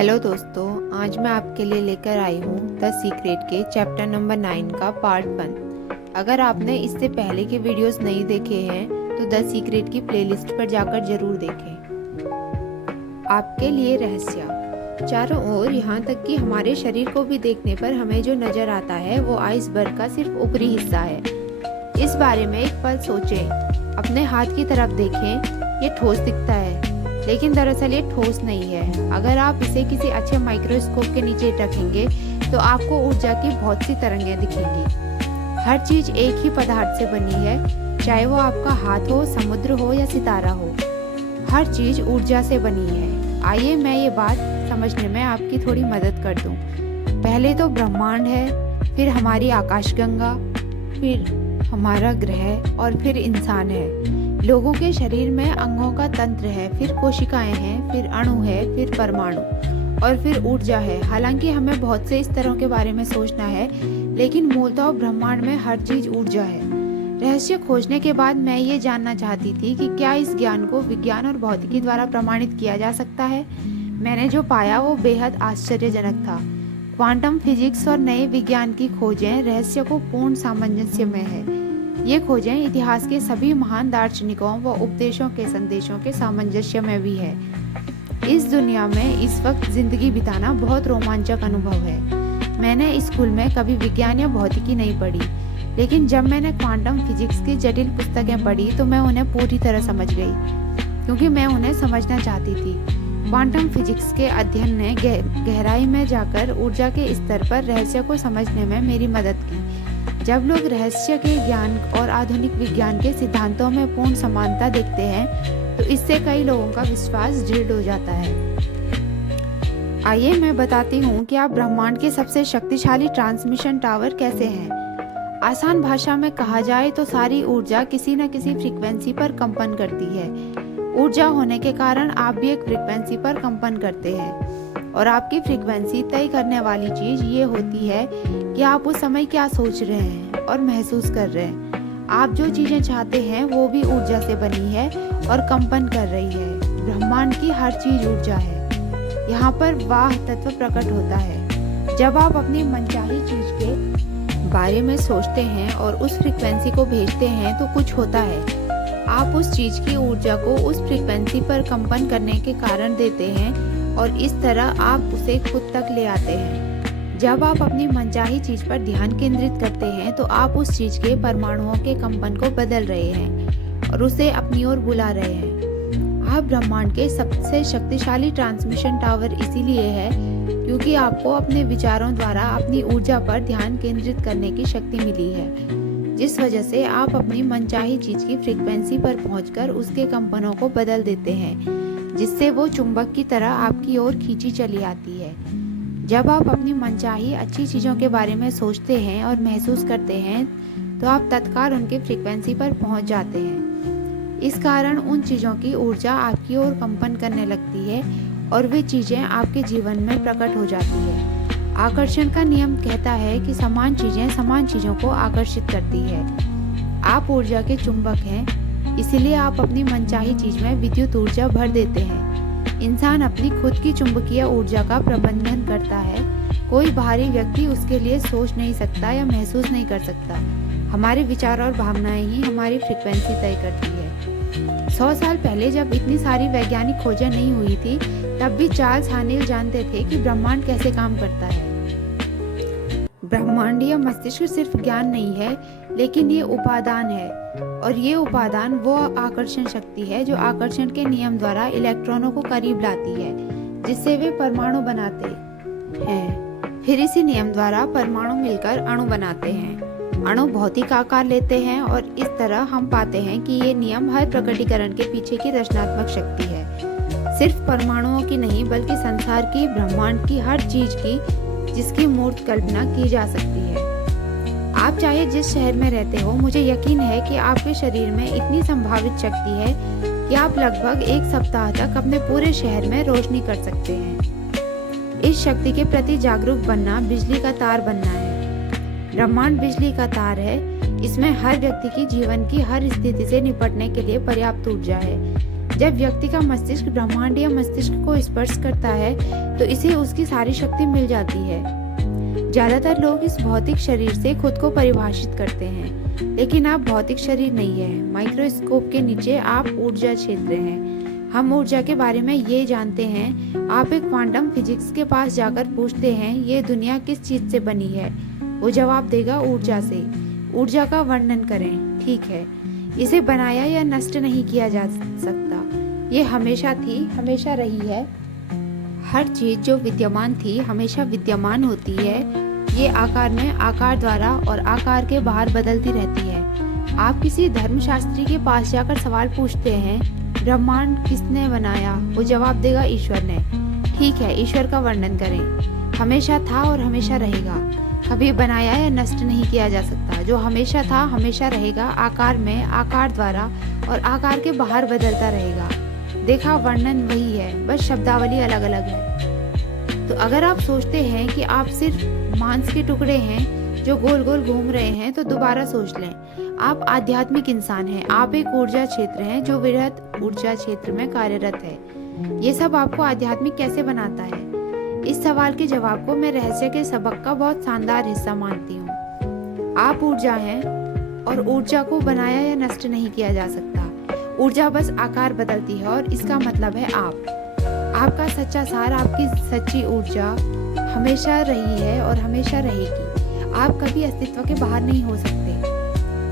Hello दोस्तों, आज मैं आपके लिए लेकर आई हूँ द सीक्रेट के चैप्टर नंबर 9 का पार्ट 1। अगर आपने इससे पहले के वीडियोस नहीं देखे हैं तो द सीक्रेट की प्लेलिस्ट पर जाकर जरूर देखें। आपके लिए रहस्य। चारों ओर यहाँ तक कि हमारे शरीर को भी देखने पर हमें जो नजर आता है वो आइसबर्ग का सिर्फ ऊपरी हिस्सा है। इस बारे में एक पल सोचें। अपने हाथ की तरफ देखें, ये ठोस दिखता है लेकिन दरअसल ये ठोस नहीं है। अगर आप इसे किसी अच्छे माइक्रोस्कोप के नीचे रखेंगे तो आपको ऊर्जा की बहुत सी तरंगें दिखेंगी। हर चीज एक ही पदार्थ से बनी है, चाहे वो आपका हाथ हो, समुद्र हो या सितारा हो। हर चीज ऊर्जा से बनी है। आइए मैं ये बात समझने में आपकी थोड़ी मदद कर दूं। पहले तो ब्रह्मांड है, फिर हमारी आकाशगंगा, फिर हमारा ग्रह और फिर इंसान है। लोगों के शरीर में अंगों का तंत्र है, फिर कोशिकाएं हैं, फिर अणु है, फिर परमाणु और फिर ऊर्जा है। हालांकि हमें बहुत से इस तरह के बारे में सोचना है, लेकिन मूलतः ब्रह्मांड में हर चीज ऊर्जा है। रहस्य खोजने के बाद मैं ये जानना चाहती थी कि क्या इस ज्ञान को विज्ञान और भौतिकी द्वारा प्रमाणित किया जा सकता है। मैंने जो पाया वो बेहद आश्चर्यजनक था। क्वांटम फिजिक्स और नए विज्ञान की खोजें रहस्य को पूर्ण सामंजस्य में है। ये खोजें इतिहास के सभी महान दार्शनिकों व उपदेशों के संदेशों के सामंजस्य में भी है। इस दुनिया में इस वक्त जिंदगी बिताना बहुत रोमांचक अनुभव है। मैंने स्कूल में कभी विज्ञान या भौतिकी नहीं पढ़ी, लेकिन जब मैंने क्वांटम फिजिक्स की जटिल पुस्तकें पढ़ी तो मैं उन्हें पूरी तरह समझ गई, क्योंकि मैं उन्हें समझना चाहती थी। क्वांटम फिजिक्स के अध्ययन ने गहराई में जाकर ऊर्जा के स्तर पर रहस्य को समझने में मेरी मदद की। जब लोग रहस्य के ज्ञान और आधुनिक विज्ञान के सिद्धांतों में पूर्ण समानता देखते हैं तो इससे कई लोगों का विश्वास दृढ़ हो जाता है। आइए मैं बताती हूँ कि आप ब्रह्मांड के सबसे शक्तिशाली ट्रांसमिशन टावर कैसे हैं। आसान भाषा में कहा जाए तो सारी ऊर्जा किसी न किसी फ्रीक्वेंसी पर कंपन करती है। ऊर्जा होने के कारण आप भी एक फ्रीक्वेंसी पर कंपन करते हैं और आपकी फ्रीक्वेंसी तय करने वाली चीज ये होती है कि आप उस समय क्या सोच रहे हैं और महसूस कर रहे हैं। आप जो चीजें चाहते हैं वो भी ऊर्जा से बनी है और कंपन कर रही है। ब्रह्मांड की हर चीज ऊर्जा है। यहाँ पर वाह तत्व प्रकट होता है। जब आप अपनी मनचाही चीज के बारे में सोचते हैं और उस फ्रीक्वेंसी को भेजते हैं तो कुछ होता है। आप उस चीज की ऊर्जा को उस फ्रीक्वेंसी पर कंपन करने के कारण देते हैं और इस तरह आप उसे खुद तक ले आते हैं। जब आप अपनी मनचाही चीज पर ध्यान केंद्रित करते हैं तो आप उस चीज के परमाणुओं के कंपन को बदल रहे हैं और उसे अपनी ओर बुला रहे हैं। आप ब्रह्मांड के सबसे शक्तिशाली ट्रांसमिशन टावर इसीलिए है क्योंकि आपको अपने विचारों द्वारा अपनी ऊर्जा पर ध्यान केंद्रित करने की शक्ति मिली है, जिस वजह से आप अपनी मनचाही चीज की फ्रीक्वेंसी पर पहुंचकर उसके कंपनों को बदल देते हैं, जिससे वो चुंबक की तरह आपकी ओर खींची चली आती है। जब आप अपनी मनचाही अच्छी चीज़ों के बारे में सोचते हैं और महसूस करते हैं तो आप तत्काल उनके फ्रीक्वेंसी पर पहुंच जाते हैं। इस कारण उन चीज़ों की ऊर्जा आपकी ओर कंपन करने लगती है और वे चीज़ें आपके जीवन में प्रकट हो जाती है। आकर्षण का नियम कहता है कि समान चीज़ें समान चीज़ों को आकर्षित करती है। आप ऊर्जा के चुंबक हैं, इसीलिए आप अपनी मनचाही चीज में विद्युत ऊर्जा भर देते हैं। इंसान अपनी खुद की चुंबकीय ऊर्जा का प्रबंधन करता है। कोई बाहरी व्यक्ति उसके लिए सोच नहीं सकता या महसूस नहीं कर सकता। हमारे विचार और भावनाएं ही हमारी फ्रीक्वेंसी तय करती है। 100 साल पहले जब इतनी सारी वैज्ञानिक खोजें नहीं हुई थी, तब भी चार्ल्स हानेल जानते थे कि ब्रह्मांड कैसे काम करता है। ब्रह्मांडीय मस्तिष्क सिर्फ ज्ञान नहीं है, लेकिन ये उपादान है और ये उपादान वो आकर्षण शक्ति है जो आकर्षण के नियम द्वारा इलेक्ट्रॉनों को करीब लाती है, जिससे वे परमाणु बनाते हैं। फिर इसी नियम द्वारा परमाणु मिलकर अणु बनाते हैं। अणु भौतिक आकार लेते हैं और इस तरह हम पाते हैं कि ये नियम हर प्रकटीकरण के पीछे की रचनात्मक शक्ति है। सिर्फ परमाणुओं की नहीं बल्कि संसार की, ब्रह्मांड की, हर चीज की जिसकी मूर्त कल्पना की जा सकती है। आप चाहे जिस शहर में रहते हो, मुझे यकीन है कि आपके शरीर में इतनी संभावित शक्ति है कि आप लगभग एक सप्ताह तक अपने पूरे शहर में रोशनी कर सकते हैं। इस शक्ति के प्रति जागरूक बनना बिजली का तार बनना है। ब्रह्मांड बिजली का तार है। इसमें हर व्यक्ति की जीवन की हर स्थिति से निपटने के लिए पर्याप्त ऊर्जा है। जब व्यक्ति का मस्तिष्क ब्रह्मांडीय मस्तिष्क को स्पर्श करता है तो इसे उसकी सारी शक्ति मिल जाती है। ज्यादातर लोग इस भौतिक शरीर से खुद को परिभाषित करते हैं, लेकिन आप भौतिक शरीर नहीं है। माइक्रोस्कोप के नीचे आप ऊर्जा क्षेत्र हैं। हम ऊर्जा के बारे में ये जानते हैं। आप एक क्वांटम फिजिक्स के पास जाकर पूछते हैं ये दुनिया किस चीज से बनी है, वो जवाब देगा ऊर्जा से। ऊर्जा का वर्णन करें। ठीक है, इसे बनाया या नष्ट नहीं किया जा सकता। ये हमेशा थी, हमेशा रही है। हर चीज जो विद्यमान थी हमेशा विद्यमान होती है। ये आकार में आकार द्वारा और आकार के बाहर बदलती रहती है। आप किसी धर्मशास्त्री के पास जाकर सवाल पूछते हैं ब्रह्मांड किसने बनाया, वो जवाब देगा ईश्वर ने। ठीक है, ईश्वर का वर्णन करें। हमेशा था और हमेशा रहेगा, कभी बनाया या नष्ट नहीं किया जा सकता। जो हमेशा था हमेशा रहेगा, आकार में आकार द्वारा और आकार के बाहर बदलता रहेगा। देखा, वर्णन वही है, बस शब्दावली अलग अलग है। तो अगर आप सोचते हैं कि आप सिर्फ मांस के टुकड़े हैं जो गोल गोल घूम रहे हैं, तो दोबारा सोच लें। आप आध्यात्मिक इंसान हैं। आप एक ऊर्जा क्षेत्र हैं जो वृहत ऊर्जा क्षेत्र में कार्यरत है। ये सब आपको आध्यात्मिक कैसे बनाता है? इस सवाल के जवाब को मैं रहस्य के सबक का बहुत शानदार हिस्सा मानती हूँ। आप ऊर्जा हैं और ऊर्जा को बनाया या नष्ट नहीं किया जा सकता। ऊर्जा बस आकार बदलती है और इसका मतलब है आपका सच्चा सार, आपकी सच्ची ऊर्जा हमेशा रही है और हमेशा रहेगी। आप कभी अस्तित्व के बाहर नहीं हो सकते।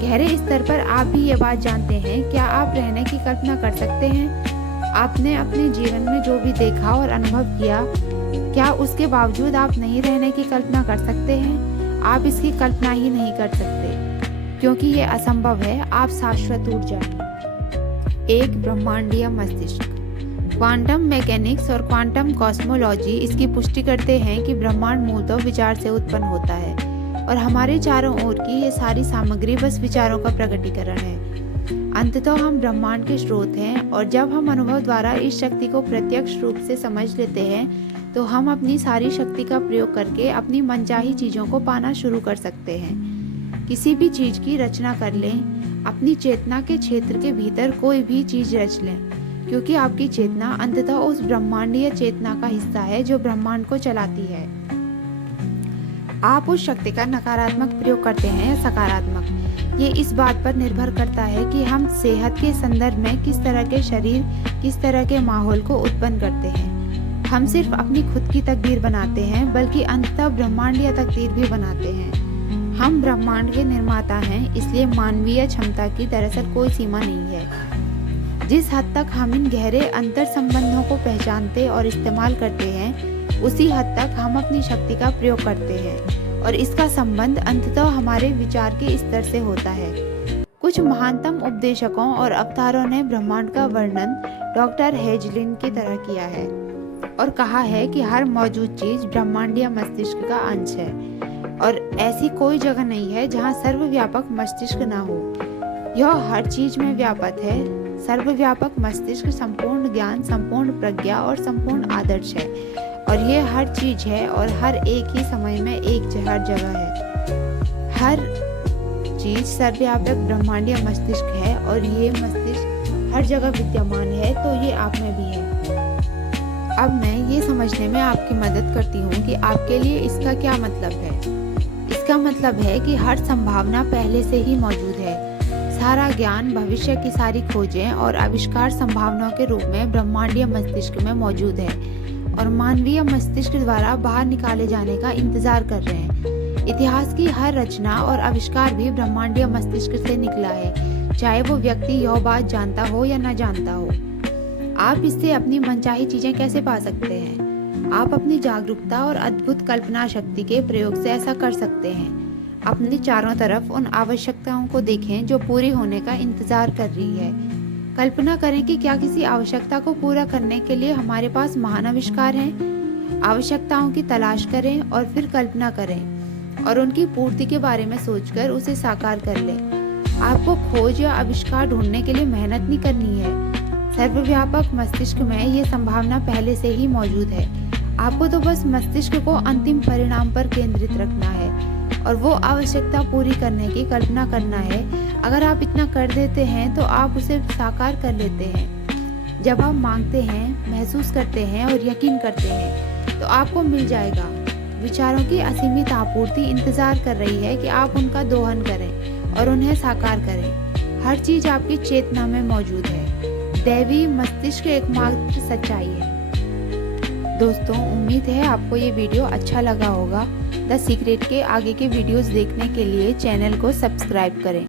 गहरे स्तर पर आप भी ये बात जानते हैं। क्या आप रहने की कल्पना कर सकते हैं? आपने अपने जीवन में जो भी देखा और अनुभव किया, क्या उसके बावजूद आप नहीं रहने की कल्पना कर सकते हैं? आप इसकी कल्पना ही नहीं कर सकते, क्योंकि ये असंभव है। आप शाश्वत ऊर्जा हैं। एक ब्रह्मांडीय मस्तिष्क। क्वांटम मैकेनिक्स और क्वांटम कॉस्मोलॉजी इसकी पुष्टि करते हैं कि ब्रह्मांड मूलतः विचार से उत्पन्न होता है और हमारे चारों ओर की ये सारी सामग्री बस विचारों का प्रकटीकरण है। अंततः हम ब्रह्मांड के स्रोत हैं और जब हम अनुभव द्वारा इस शक्ति को प्रत्यक्ष रूप से समझ लेते हैं तो हम अपनी सारी शक्ति का प्रयोग करके अपनी मनचाही चीजों को पाना शुरू कर सकते हैं। किसी भी चीज की रचना कर लें, अपनी चेतना के क्षेत्र के भीतर कोई भी चीज रच लें, क्योंकि आपकी चेतना अंततः उस ब्रह्मांडीय चेतना का हिस्सा है जो ब्रह्मांड को चलाती है। आप उस शक्ति का नकारात्मक प्रयोग करते हैं या सकारात्मक, ये इस बात पर निर्भर करता है कि हम सेहत के संदर्भ में किस तरह के शरीर, किस तरह के माहौल को उत्पन्न करते हैं। हम सिर्फ अपनी खुद की तकदीर बनाते हैं, बल्कि अंततः ब्रह्मांडीय तकदीर भी बनाते हैं। हम ब्रह्मांड के निर्माता हैं, इसलिए मानवीय क्षमता की दरअसल कोई सीमा नहीं है। जिस हद तक हम इन गहरे अंतर संबंधों को पहचानते और इस्तेमाल करते हैं, उसी हद तक हम अपनी शक्ति का प्रयोग करते हैं और इसका संबंध अंततः हमारे विचार के स्तर से होता है। कुछ महानतम उपदेशकों और अवतारों ने ब्रह्मांड का वर्णन डॉक्टर हेजलिन की तरह किया है और कहा है कि हर मौजूद चीज ब्रह्मांडीय मस्तिष्क का अंश है और ऐसी कोई जगह नहीं है जहां सर्वव्यापक मस्तिष्क ना हो। यह हर चीज में व्यापक है। सर्वव्यापक मस्तिष्क संपूर्ण ज्ञान, संपूर्ण प्रज्ञा और संपूर्ण आदर्श है और ये हर चीज है और हर एक ही समय में हर जगह है। हर चीज सर्वव्यापक ब्रह्मांडीय मस्तिष्क है और ये मस्तिष्क हर जगह विद्यमान है, तो ये आप में भी है। अब मैं ये समझने में आपकी मदद करती हूँ कि आपके लिए इसका क्या मतलब है। इसका मतलब है कि हर संभावना पहले से ही मौजूद है। सारा ज्ञान, भविष्य की सारी खोजें और आविष्कार संभावनाओं के रूप में ब्रह्मांडीय मस्तिष्क में मौजूद है और मानवीय मस्तिष्क द्वारा बाहर निकाले जाने का इंतजार कर रहे हैं। इतिहास की हर रचना और आविष्कार भी ब्रह्मांडीय मस्तिष्क से निकला है, चाहे वो व्यक्ति यह बात जानता हो या न जानता हो। आप इससे अपनी मनचाही चीजें कैसे पा सकते हैं? आप अपनी जागरूकता और अद्भुत कल्पना शक्ति के प्रयोग से ऐसा कर सकते हैं। अपने चारों तरफ उन आवश्यकताओं को देखें जो पूरी होने का इंतजार कर रही है। कल्पना करें कि क्या किसी आवश्यकता को पूरा करने के लिए हमारे पास महान आविष्कार हैं। आवश्यकताओं की तलाश करें और फिर कल्पना करें और उनकी पूर्ति के बारे में सोचकर उसे साकार कर लें। आपको खोज या आविष्कार ढूंढने के लिए मेहनत नहीं करनी है। सर्वव्यापक मस्तिष्क में ये संभावना पहले से ही मौजूद है। आपको तो बस मस्तिष्क को अंतिम परिणाम पर केंद्रित रखना है और वो आवश्यकता पूरी करने की कल्पना करना है। अगर आप इतना कर देते हैं तो आप उसे साकार कर लेते हैं। जब आप मांगते हैं, महसूस करते हैं और यकीन करते हैं तो आपको मिल जाएगा। विचारों की असीमित आपूर्ति इंतज़ार कर रही है कि आप उनका दोहन करें और उन्हें साकार करें। हर चीज़ आपकी चेतना में मौजूद है। दैवी मस्तिष्क एकमात्र सच्चाई है। दोस्तों, उम्मीद है आपको ये वीडियो अच्छा लगा होगा। द सीक्रेट के आगे के वीडियोस देखने के लिए चैनल को सब्सक्राइब करें।